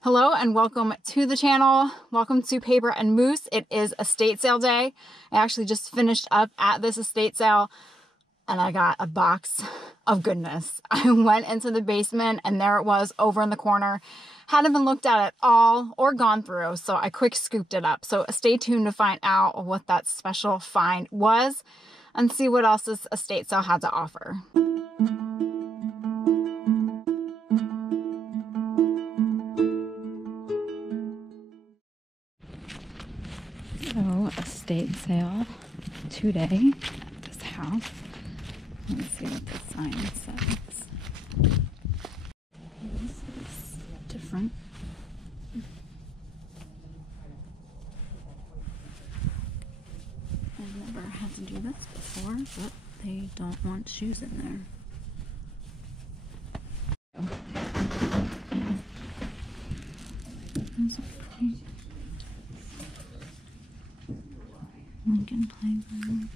Hello and welcome to the channel. Welcome to Paper and Moose. It is estate sale day. I actually just finished up at this estate sale and I got a box of goodness. I went into the basement and there it was over in the corner. Hadn't been looked at all or gone through, so I quick scooped it up. So stay tuned to find out what that special find was and see what else this estate sale had to offer. So, estate sale today at this house. Let's see what the sign says. This is different. I've never had to do this before, but they don't want shoes in there. Those are pretty. Lincoln Playground.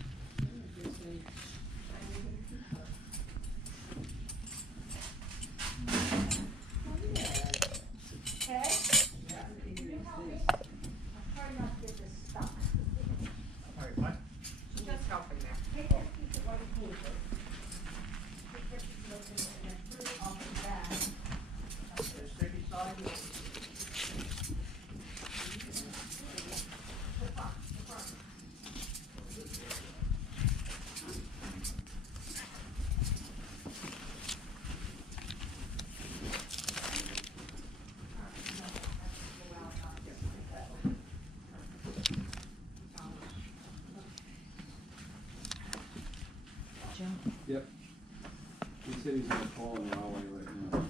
Yep. He said he's gonna call an hour right now.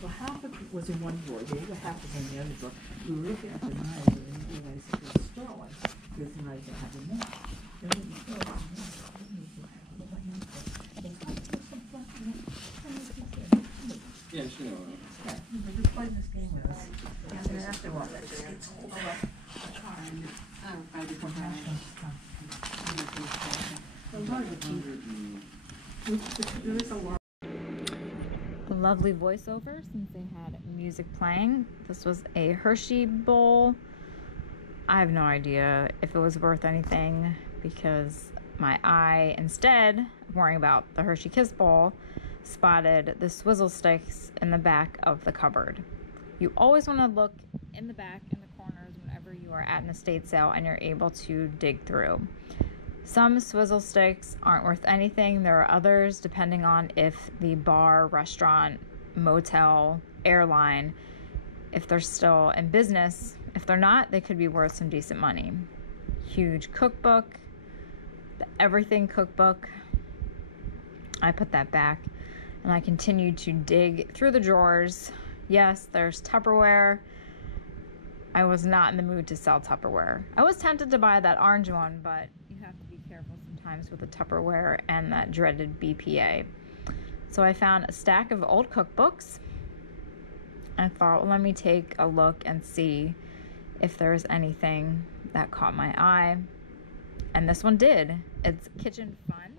Well, half of it was in one drawer, the other half was in the other drawer. We were looking at the knives and we realized it was stolen, because the knives that had in there. Then we realized, Yeah, she knows. yeah, they were playing this game with us. And then after a while, it's all up. There is a lot. Lovely voiceover since they had music playing. This was a Hershey bowl. I have no idea if it was worth anything because my eye, instead of worrying about the Hershey Kiss bowl, spotted the swizzle sticks in the back of the cupboard. You always want to look in the back, in the corners, whenever you are at an estate sale and you're able to dig through. Some swizzle sticks aren't worth anything. There are others, depending on if the bar, restaurant, motel, airline, if they're still in business. If they're not, they could be worth some decent money. Huge cookbook, the Everything cookbook. I put that back and I continued to dig through the drawers. Yes, there's Tupperware. I was not in the mood to sell Tupperware. I was tempted to buy that orange one, but you have to be careful sometimes with the Tupperware and that dreaded BPA. So I found a stack of old cookbooks. I thought, well, let me take a look and see if there's anything that caught my eye. And this one did. It's Kitchen Fun.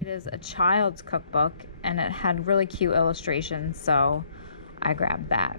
It is a child's cookbook and it had really cute illustrations, so I grabbed that.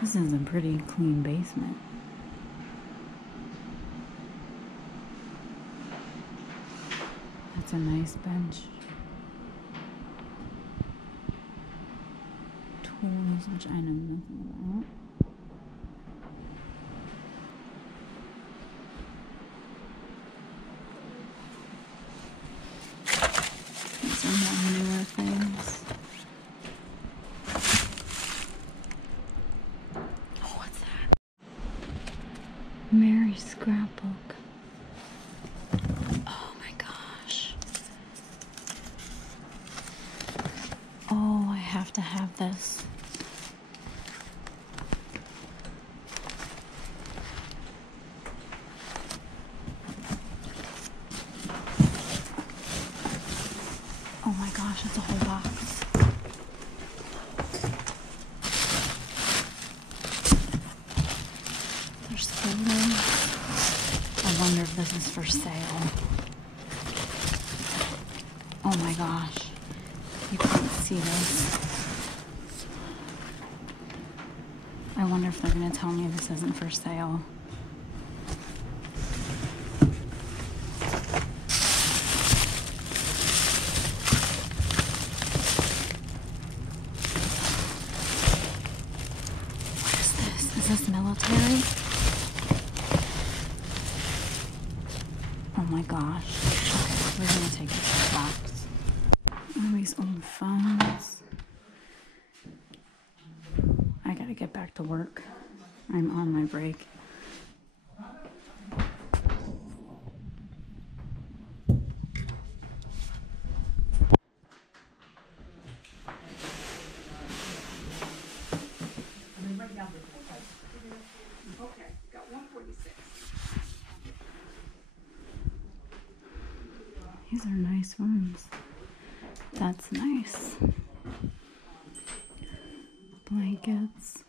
This is a pretty clean basement. That's a nice bench. Tools, which I know nothing about. These are more newer things. Oh, what's that? Mary's Scrapbook. Oh my gosh. Oh, I have to have this. Oh my gosh, it's a whole box. There's photos. I wonder if this is for sale. Oh my gosh. You can't see this. I wonder if they're going to tell me this isn't for sale. What is this? Is this military? Oh my gosh. Okay, we're going to take this box. All these old phones. I gotta get back to work. I'm on my break. Okay, got 146. These are nice ones. That's nice. Blankets.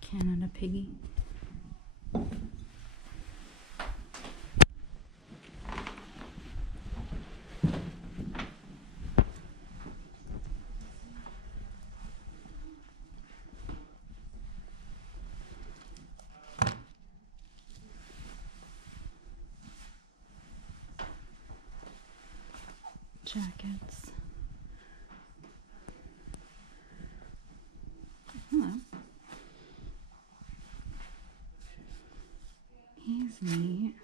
Canada Piggy. Jackets. Hello. He's neat.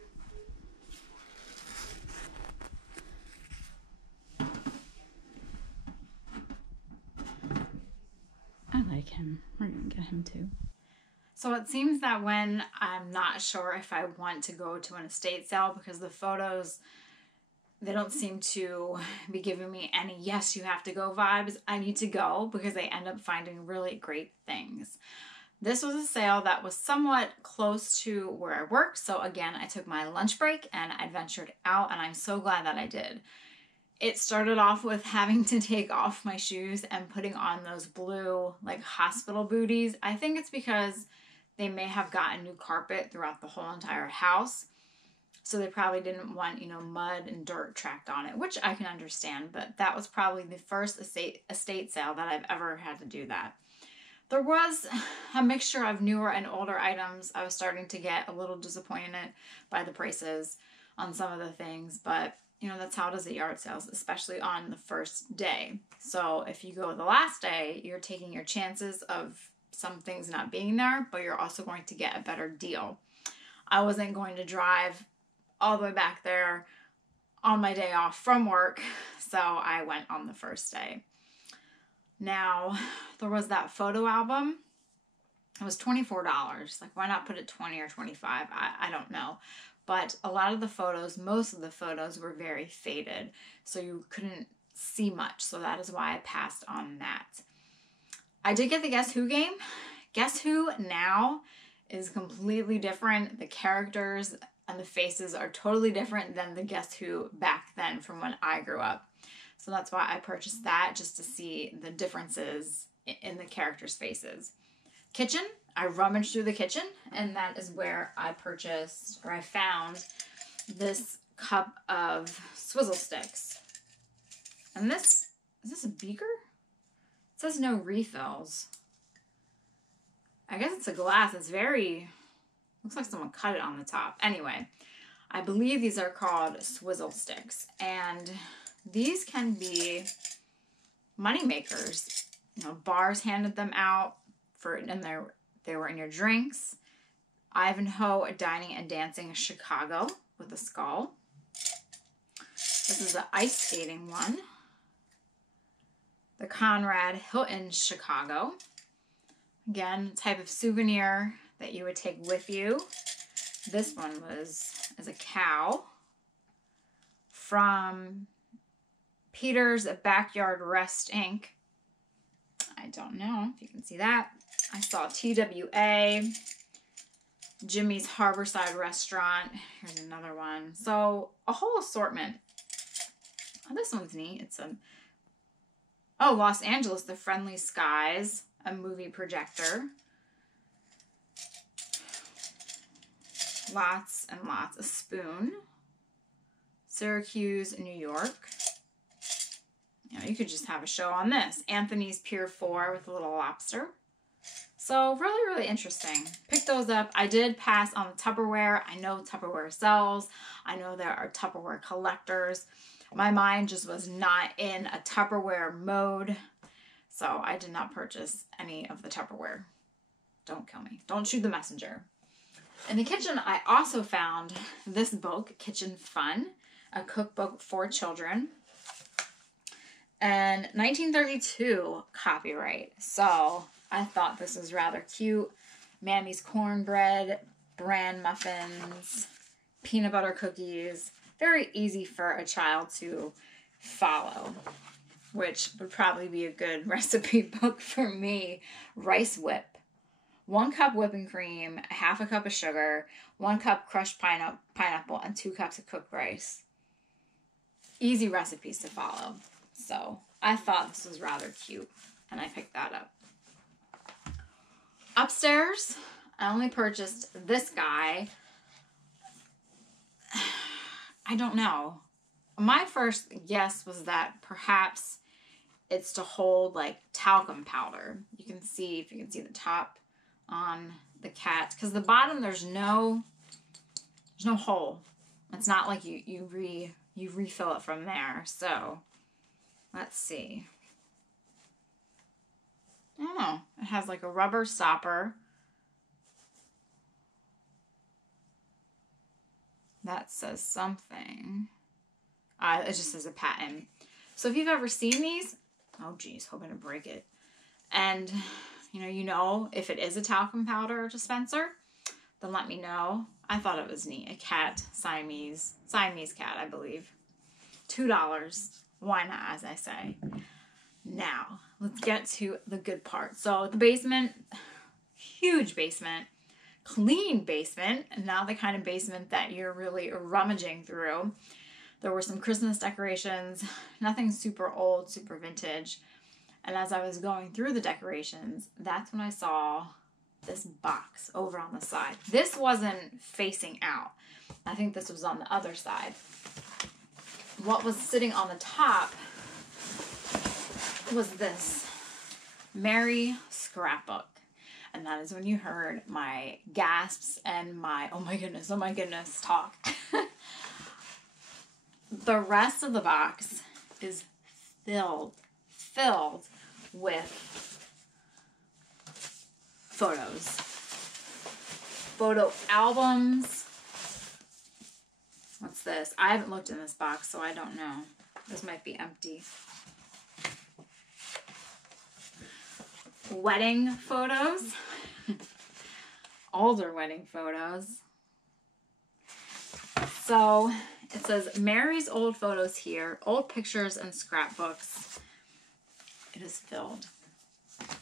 I like him. We're gonna get him too. So it seems that when I'm not sure if I want to go to an estate sale because the photos, they don't seem to be giving me any yes, you have to go vibes, I need to go because they end up finding really great things. This was a sale that was somewhat close to where I work. So again, I took my lunch break and I ventured out, and I'm so glad that I did. It started off with having to take off my shoes and putting on those blue like hospital booties. I think it's because they may have gotten new carpet throughout the whole entire house. So they probably didn't want, mud and dirt tracked on it, which I can understand, but that was probably the first estate sale that I've ever had to do that. There was a mixture of newer and older items. I was starting to get a little disappointed by the prices on some of the things, but that's how it is at yard sales, especially on the first day. So if you go the last day, you're taking your chances of some things not being there, but you're also going to get a better deal. I wasn't going to drive all the way back there on my day off from work, so I went on the first day. Now, there was that photo album. It was $24. Like, why not put it $20 or $25? I don't know. But a lot of the photos, most of the photos were very faded, so you couldn't see much. So that is why I passed on that. I did get the Guess Who game. Guess Who now is completely different. The characters and the faces are totally different than the Guess Who back then from when I grew up. So that's why I purchased that, just to see the differences in the characters' faces. Kitchen, I rummaged through the kitchen, and that is where I found this cup of swizzle sticks. And is this a beaker? It says no refills. I guess it's a glass. It's very Looks like someone cut it on the top. Anyway, I believe these are called swizzle sticks, and these can be money makers. You know, bars handed them out and they were in your drinks. Ivanhoe Dining and Dancing Chicago with a skull. This is the ice skating one. The Conrad Hilton Chicago. Again, type of souvenir that you would take with you. This one is a cow from Peter's Backyard Rest Inc. I don't know if you can see that. I saw TWA, Jimmy's Harborside Restaurant. Here's another one. So a whole assortment. Oh, this one's neat. It's Los Angeles, The Friendly Skies, a movie projector. Lots and lots. A spoon. Syracuse, New York. You know, you could just have a show on this. Anthony's Pier 4 with a little lobster. So really, really interesting. Pick those up. I did pass on the Tupperware. I know Tupperware sells. I know there are Tupperware collectors. My mind just was not in a Tupperware mode. So I did not purchase any of the Tupperware. Don't kill me. Don't shoot the messenger. In the kitchen, I also found this book, Kitchen Fun, a cookbook for children. And 1932 copyright. So I thought this was rather cute. Mammy's cornbread, bran muffins, peanut butter cookies. Very easy for a child to follow, which would probably be a good recipe book for me. Rice whip. 1 cup whipping cream, 1/2 cup of sugar, 1 cup crushed pineapple, and 2 cups of cooked rice. Easy recipes to follow. So I thought this was rather cute, and I picked that up. Upstairs, I only purchased this guy. I don't know. My first guess was that perhaps it's to hold like talcum powder. You can see, if you can see the top on the cat, because the bottom there's no hole. It's not like you refill it from there. So let's see. I don't know. It has like a rubber stopper. That says something. It just says a patent. So if you've ever seen these, oh geez, hoping to break it. And you know if it is a talcum powder dispenser, then let me know. I thought it was neat. A cat, Siamese cat, I believe. $2. Why not, as I say. Now, let's get to the good part. So the basement, huge basement, clean basement, and not the kind of basement that you're really rummaging through. There were some Christmas decorations, nothing super old, super vintage. And as I was going through the decorations, that's when I saw this box over on the side. This wasn't facing out. I think this was on the other side. What was sitting on the top was this Merry Scrapbook. And that is when you heard my gasps and my oh my goodness talk. The rest of the box is filled with photos. Photo albums. What's this? I haven't looked in this box, so I don't know. This might be empty. Wedding photos. Older wedding photos. So it says Mary's old photos here, old pictures and scrapbooks. It is filled.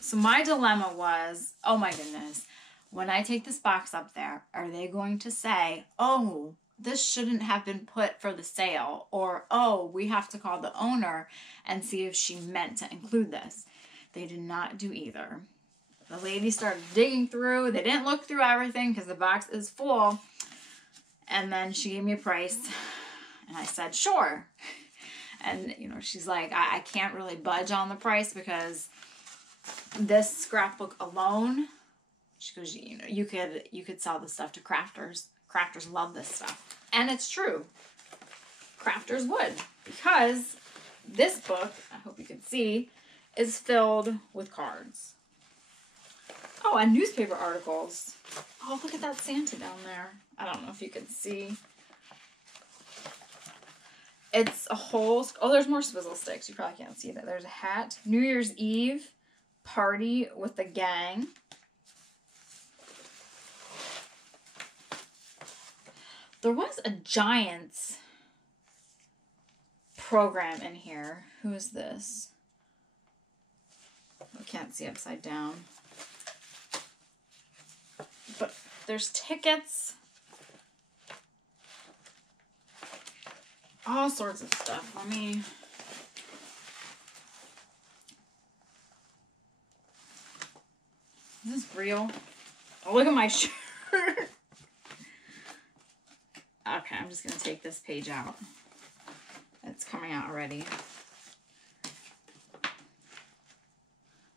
So my dilemma was, oh my goodness, when I take this box up there, are they going to say, oh, this shouldn't have been put for the sale, or oh, we have to call the owner and see if she meant to include this? They did not do either. The lady started digging through. They didn't look through everything because the box is full. And then she gave me a price. And I said, sure. And, she's like, I can't really budge on the price because this scrapbook alone She goes, you know, you could sell this stuff to crafters. Crafters love this stuff. And it's true. Crafters would, because this book, I hope you can see, is filled with cards. Oh, and newspaper articles. Oh, look at that Santa down there. I don't know if you can see. It's a whole... Oh, there's more swizzle sticks. You probably can't see that. There's a hat. New Year's Eve party with the gang. There was a Giants program in here. Who is this? I can't see upside down. But there's tickets. All sorts of stuff. Let me... Is this real? Oh, look at my shirt. Okay, I'm just going to take this page out. It's coming out already.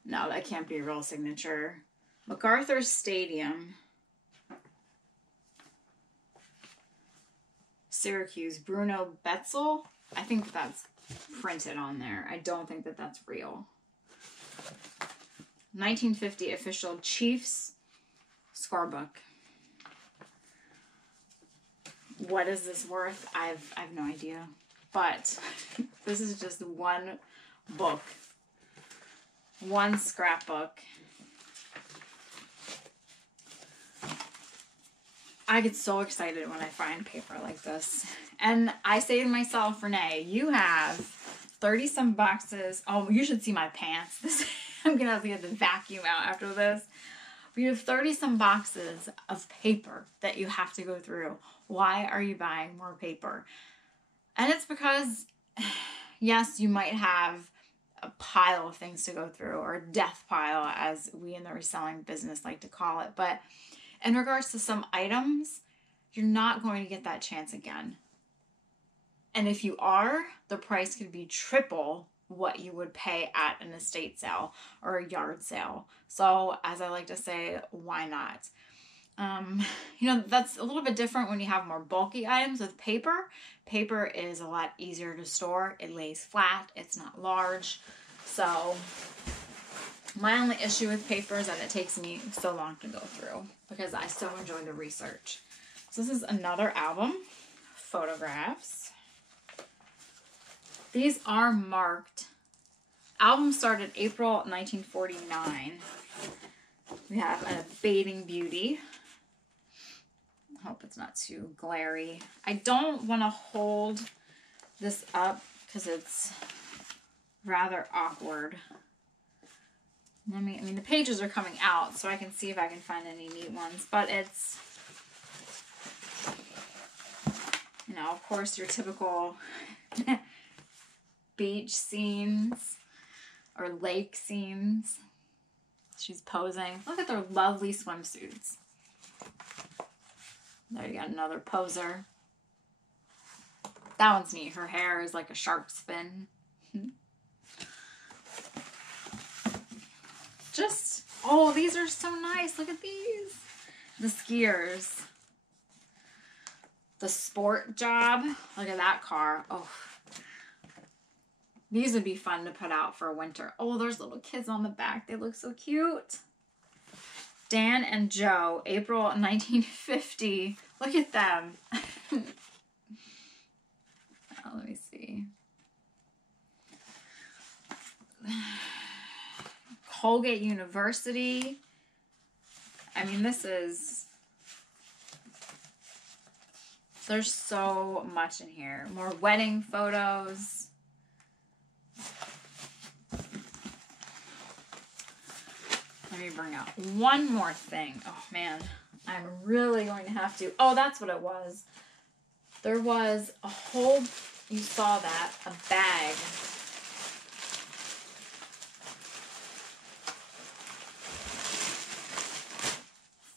No, that can't be a real signature. MacArthur Stadium. Syracuse. Bruno Betzel. I think that's printed on there. I don't think that that's real. 1950 official Chiefs Scrapbook. What is this worth? I've no idea. But this is just one book. One scrapbook. I get so excited when I find paper like this. And I say to myself, Renee, you have 30-some boxes. Oh, you should see my pants. I'm going to have to vacuum out after this. We have 30-some boxes of paper that you have to go through. Why are you buying more paper? And it's because, yes, you might have a pile of things to go through, or a death pile, as we in the reselling business like to call it. But in regards to some items, you're not going to get that chance again. And if you are, the price could be triple what you would pay at an estate sale or a yard sale. So, as I like to say, why not? You know, that's a little bit different when you have more bulky items with paper. Paper is a lot easier to store. It lays flat. It's not large. So my only issue with paper is that it takes me so long to go through because I so enjoy the research. So this is another album, photographs. These are marked. Album started April 1949. We have a Bathing Beauty. I hope it's not too glary. I don't want to hold this up because it's rather awkward. I mean, the pages are coming out, so I can see if I can find any neat ones. But it's, you know, of course, your typical beach scenes or lake scenes. She's posing. Look at their lovely swimsuits. There you got another poser. That one's neat. Her hair is like a shark's fin. Just, oh, these are so nice. Look at these. The skiers. The sport job. Look at that car. Oh. These would be fun to put out for winter. Oh, there's little kids on the back. They look so cute. Dan and Joe, April 1950. Look at them. Oh, let me see. Colgate University. I mean, this is... There's so much in here. More wedding photos. Let me bring out one more thing. Oh, man. I'm really going to have to... Oh, that's what it was. There was a whole... You saw that. A bag.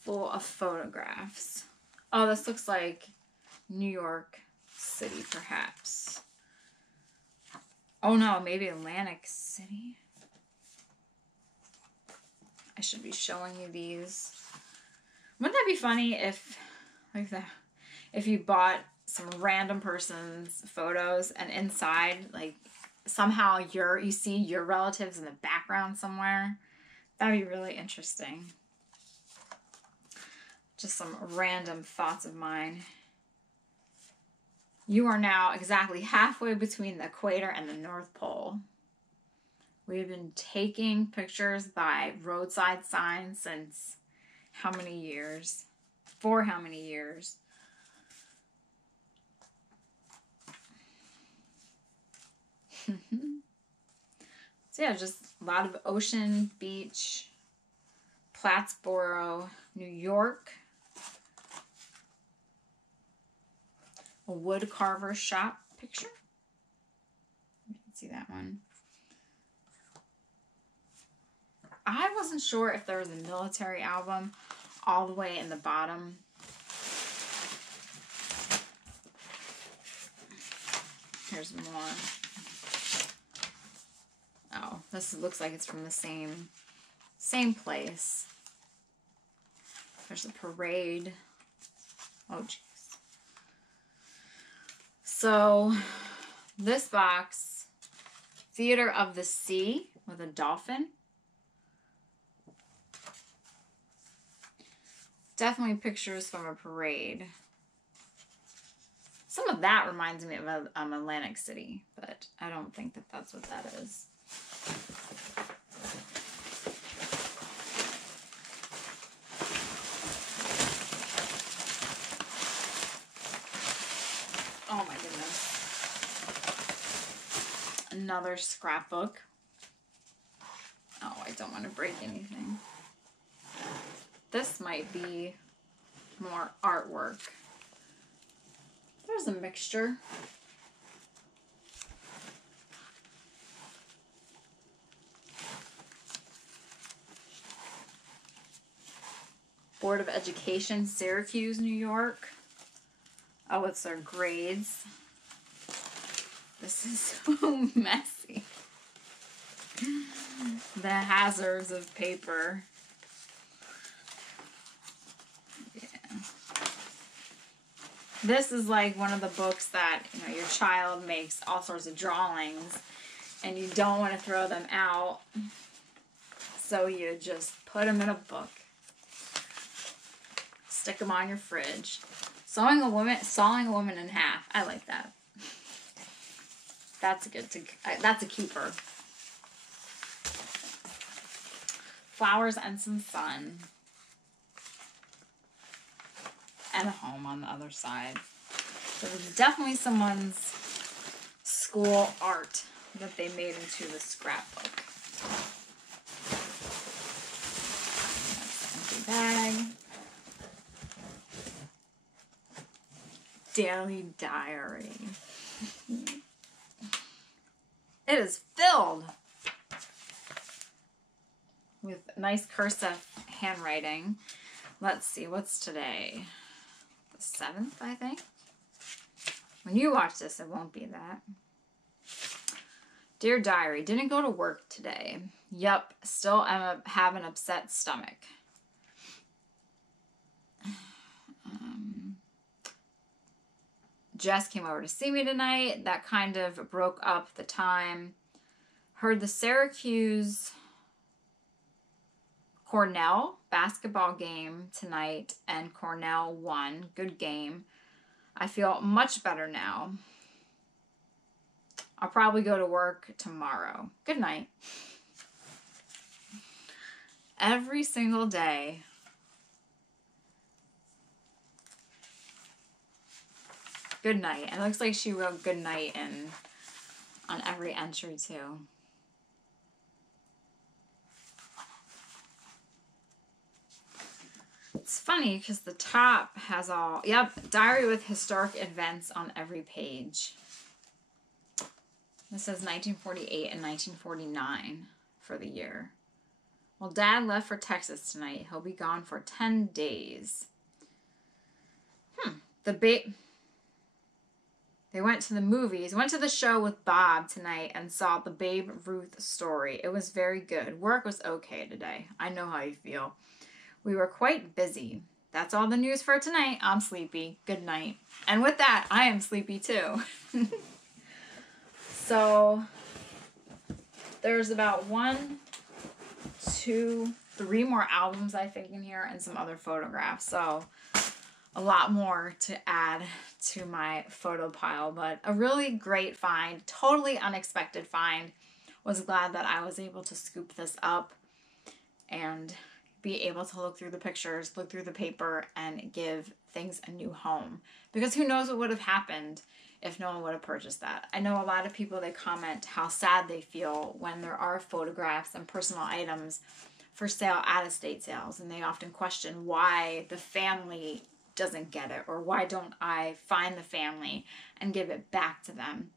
Full of photographs. Oh, this looks like New York City, perhaps. Oh, no. Maybe Atlantic City. I should be showing you these. Wouldn't that be funny if, like that, if you bought some random person's photos and inside, like, somehow you see your relatives in the background somewhere? That'd be really interesting. Just some random thoughts of mine. You are now exactly halfway between the equator and the North Pole. We've been taking pictures by roadside signs since how many years? For how many years? So yeah, just a lot of ocean, beach, Plattsboro, New York. A wood carver shop picture. You can see that one. I wasn't sure if there was a military album all the way in the bottom. Here's more. Oh, this looks like it's from the same place. There's a parade. Oh, geez. So, this box, Theater of the Sea with a dolphin. Definitely pictures from a parade. Some of that reminds me of Atlantic City, but I don't think that that's what that is. Oh my goodness. Another scrapbook. Oh, I don't want to break anything. This might be more artwork. There's a mixture. Board of Education, Syracuse, New York. Oh, it's their grades. This is so messy. The hazards of paper. Yeah. This is like one of the books that, you know, your child makes all sorts of drawings and you don't want to throw them out. So you just put them in a book. Stick them on your fridge. Sawing a woman in half. I like that. That's a keeper. Flowers and some sun. And a home on the other side. So there's definitely someone's school art that they made into the scrapbook. That's an empty bag. Daily diary. It is filled with nice cursive handwriting. Let's see, what's today? The 7th, I think. When you watch this, it won't be that. Dear Diary, didn't go to work today. Yup, still have an upset stomach. Jess came over to see me tonight. That kind of broke up the time. Heard the Syracuse Cornell basketball game tonight, and Cornell won. Good game. I feel much better now. I'll probably go to work tomorrow. Good night. Every single day. Good night. And it looks like she wrote good night on every entry too. It's funny because the top has all, yep, diary with historic events on every page. This says 1948 and 1949 for the year. Well, Dad left for Texas tonight. He'll be gone for 10 days. They went to the movies, went to the show with Bob tonight and saw the Babe Ruth story. It was very good. Work was okay today. I know how you feel. We were quite busy. that's all the news for tonight. I'm sleepy. Good night. And with that, I am sleepy too. So there's about 1, 2, 3 more albums I think in here and some other photographs. So a lot more to add to my photo pile, but a really great find, totally unexpected find. Was glad that I was able to scoop this up and be able to look through the pictures, look through the paper, and give things a new home. Because who knows what would have happened if no one would have purchased that. I know a lot of people, they comment how sad they feel when there are photographs and personal items for sale at estate sales, and they often question why the family doesn't get it, or why don't I find the family and give it back to them.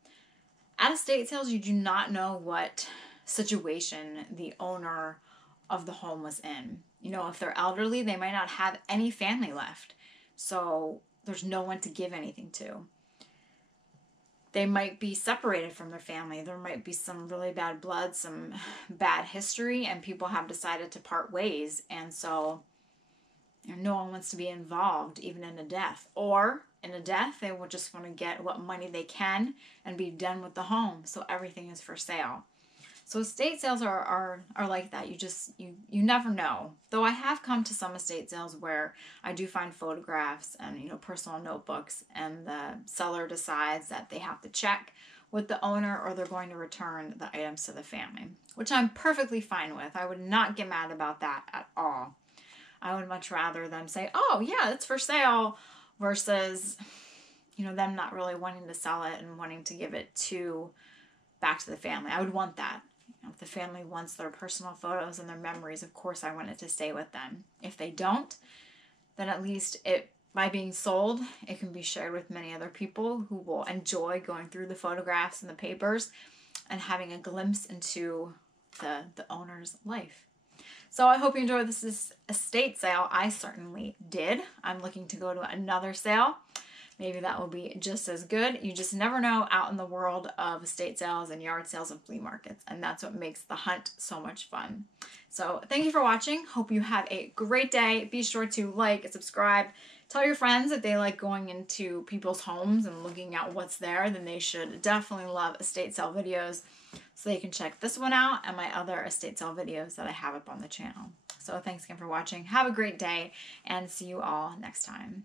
At estate sales, you do not know what situation the owner of the home was in. You know, if they're elderly, they might not have any family left, so there's no one to give anything to. They might be separated from their family. There might be some really bad blood, some bad history, and people have decided to part ways. And so no one wants to be involved, even in a death. Or in a death, they will just want to get what money they can and be done with the home. So everything is for sale. So estate sales are like that. You never know. Though I have come to some estate sales where I do find photographs and, you know, personal notebooks, and the seller decides that they have to check with the owner or they're going to return the items to the family, which I'm perfectly fine with. I would not get mad about that at all. I would much rather them say, oh yeah, it's for sale, versus, you know, them not really wanting to sell it and wanting to give it back to the family. I would want that. If the family wants their personal photos and their memories, of course I want it to stay with them. If they don't, then at least by being sold, it can be shared with many other people who will enjoy going through the photographs and the papers and having a glimpse into the owner's life. So I hope you enjoyed this estate sale. I certainly did. I'm looking to go to another sale. Maybe that will be just as good. You just never know out in the world of estate sales and yard sales and flea markets. And that's what makes the hunt so much fun. So thank you for watching. Hope you have a great day. Be sure to like and subscribe. Tell your friends if they like going into people's homes and looking at what's there, then they should definitely love estate sale videos. So they can check this one out and my other estate sale videos that I have up on the channel. So thanks again for watching. Have a great day and see you all next time.